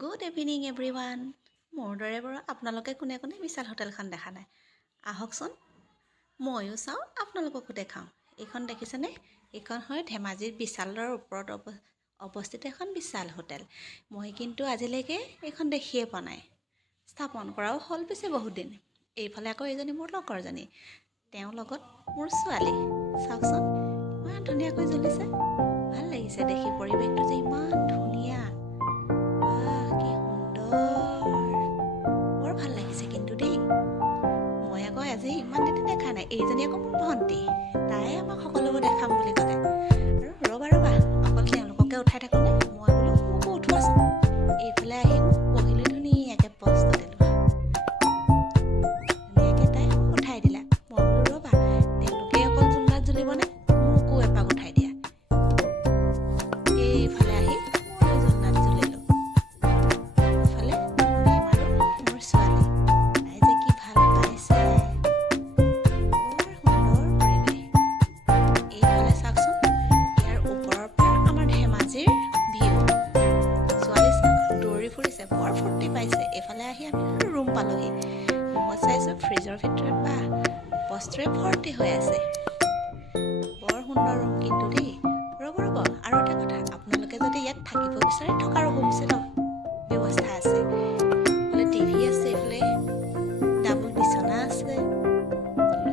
Good evening every one মোৰ দৰে বাৰু আপোনালোকে কোনে কোনে বিশাল হোটেলখন দেখা নাই? আহকচোন। ময়ো চাওঁ আপোনালোককো দেখাওঁ এইখন দেখিছেনে? এইখন হয় ধেমাজিৰ বিশালৰ ওপৰত অৱ অৱস্থিত এখন বিশাল হোটেল। মই কিন্তু আজিলৈকে এইখন দেখিয়ে পোৱা নাই। স্থাপন কৰাও হ'ল পিছে বহুত দিন। এইফালে আকৌ এইজনী মোৰ লগৰজনী। তেওঁৰ লগত মোৰ ছোৱালী। চাওকচোন ইমান ধুনীয়াকৈ জ্বলিছে। ভাল লাগিছে দেখি পৰিৱেশটো যে ইমান စေမန်တက်တက်ခါနဲ့အေဇနေကမွန်ဘွန်တီ পাইছে এইফালে আহি আমি ৰুম পালোহি। ৰুমত চাইছোঁ ফ্ৰিজৰ ভিতৰত বা বস্তুৰে ভৰ্তি হৈ আছে। বৰ সুন্দৰ ৰুম কিন্তু দেই। ৰ'ব ৰ'ব আৰু এটা কথা আপোনালোকে যদি ইয়াত থাকিব বিচাৰে থকাৰো হোমষ্টেৰ ব্যৱস্থা আছে। এইফালে টিভি আছে এইফালে ডাবল বিচনা আছে।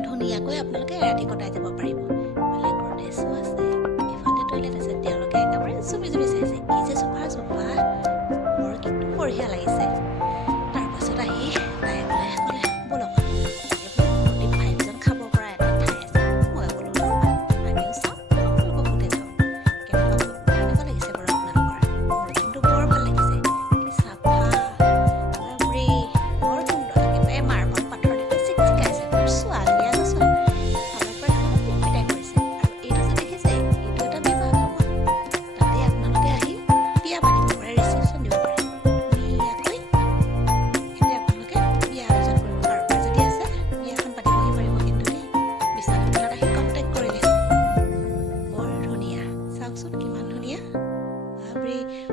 ধুনীয়াকৈ আপোনালোকে এৰাতি কটাই যাব পাৰিব। ইফালে গডৰেজো আছে এইফালে টয়লেট আছে তেওঁলোকে একেবাৰে জুমি জুমি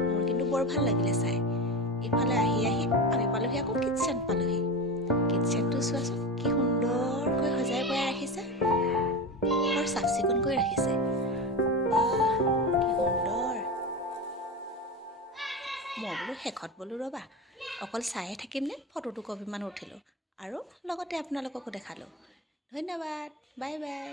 মোৰ কিন্তু বৰ ভাল লাগিলে চাই। ইফালে আহি আহি আমি পালোহি আকৌ কিটচেন পালোহি। কিটচেনটো চোৱাচোন কি সুন্দৰকৈ সজাই পৰাই ৰাখিছে। বৰ চাফ চিকুণকৈ ৰাখিছে। মই বোলো শেষত বোলো ৰ'বা অকল চায়ে থাকিমনে ফটো দুকপিমান উঠিলোঁ। আৰু লগতে আপোনালোককো দেখালোঁ। ধন্যবাদ বাই বাই।